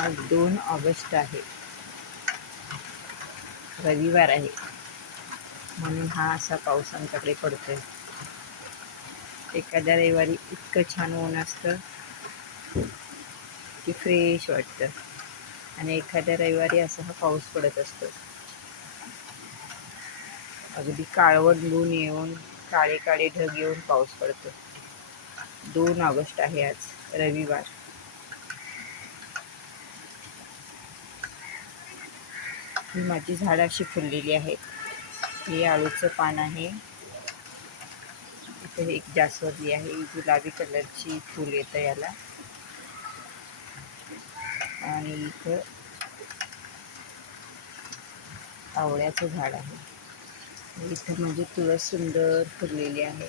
आज 2 ऑगस्ट आहे, रविवार आहे, म्हणून हा असा पाऊस आमच्याकडे पडतोय. एखाद्या रविवारी इतकं छान ऊन असतं की फ्रेश वाटतं, आणि एखाद्या रविवारी असा हा पाऊस पडत असतो. अगदी काळवट ऊन येऊन, काळे काळे ढग येऊन पाऊस पडतो. 2 ऑगस्ट आहे आज, रविवार. ही माझी झाडं अशी फुललेली आहेत. हे आळूचं पान आहे, इथे एक जास्वंदी आहे, गुलाबी कलरची फूल येतं याला, आणि इथं आवळ्याचं झाड आहे. इथं म्हणजे तुळस सुंदर फुललेली आहे.